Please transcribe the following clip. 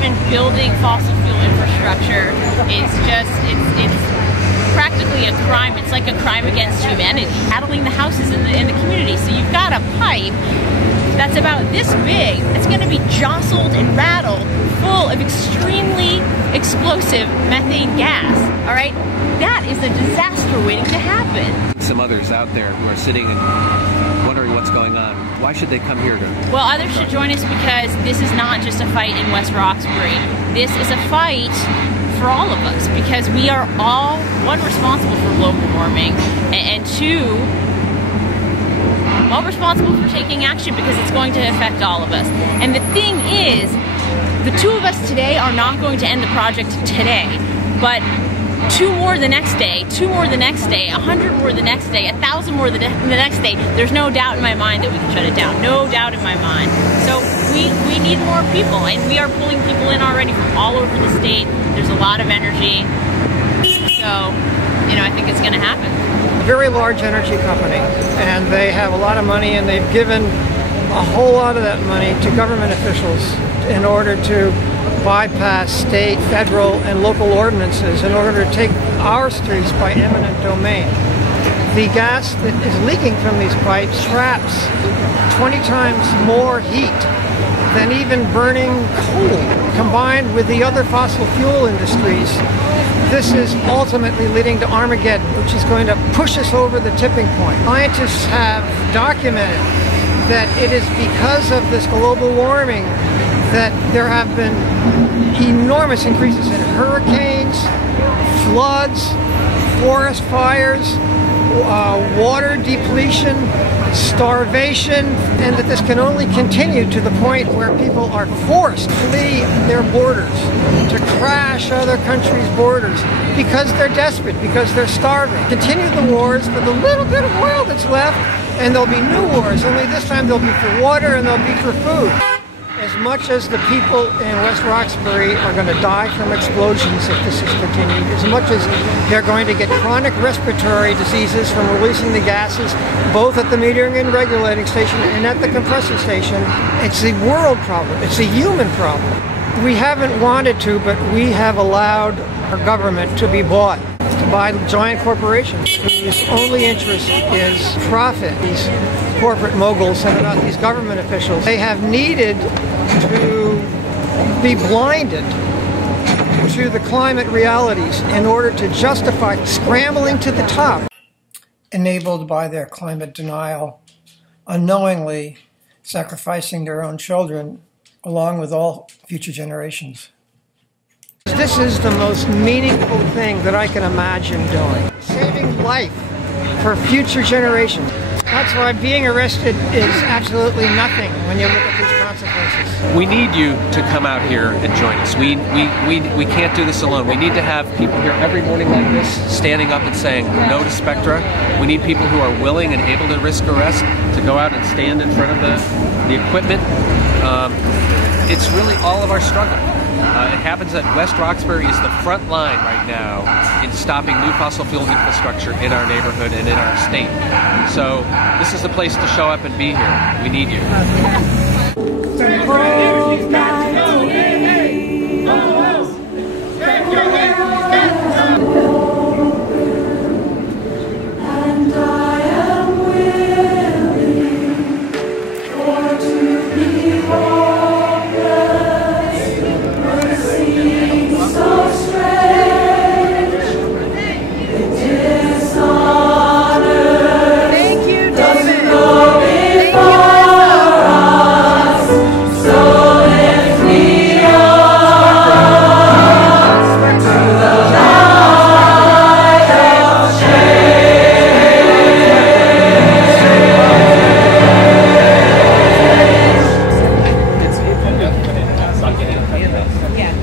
even building fossil fuel infrastructure is just, it's practically a crime. It's like a crime against humanity. Rattling the houses in the community. So you've got a pipe that's about this big. It's going to be jostled and rattled, full of extremely explosive methane gas. All right, that is a disaster waiting to happen. Some others out there who are sitting and wondering what's going on. Why should they come here to? Well, others should join us because this is not just a fight in West Roxbury. This is a fight for all of us, because we are all, one, responsible for global warming, and two, all responsible for taking action because it's going to affect all of us. And the thing is, the two of us today are not going to end the project today, but 2 more the next day, 2 more the next day, 100 more the next day, 1,000 more the next day. There's no doubt in my mind that we can shut it down. No doubt in my mind. So we need more people, and we are pulling people in already from all over the state. There's a lot of energy. So, you know, I think it's going to happen. A very large energy company, and they have a lot of money, and they've given a whole lot of that money to government officials in order to bypass state, federal, and local ordinances in order to take our streets by eminent domain. The gas that is leaking from these pipes traps 20 times more heat than even burning coal. Combined with the other fossil fuel industries, this is ultimately leading to Armageddon, which is going to push us over the tipping point. Scientists have documented that it is because of this global warming that there have been enormous increases in hurricanes, floods, forest fires, water depletion, starvation, and that this can only continue to the point where people are forced to flee their borders, to crash other countries' borders because they're desperate, because they're starving. Continue the wars for the little bit of oil that's left, and there'll be new wars, only this time they'll be for water and they'll be for food. As much as the people in West Roxbury are going to die from explosions if this is continued, as much as they're going to get chronic respiratory diseases from releasing the gases, both at the metering and regulating station and at the compressor station, it's a world problem. It's a human problem. We haven't wanted to, but we have allowed our government to be bought by giant corporations whose only interest is profit. These corporate moguls and about these government officials, they have needed to be blinded to the climate realities in order to justify scrambling to the top. Enabled by their climate denial, unknowingly sacrificing their own children along with all future generations. This is the most meaningful thing that I can imagine doing. Saving life for future generations. That's why being arrested is absolutely nothing when you look at these consequences. We need you to come out here and join us. We can't do this alone. We need to have people here every morning like this, standing up and saying no to Spectra. We need people who are willing and able to risk arrest to go out and stand in front of the equipment. It's really all of our struggle. It happens that West Roxbury is the front line right now in stopping new fossil fuel infrastructure in our neighborhood and in our state. So this is the place to show up and be here. We need you. Yeah.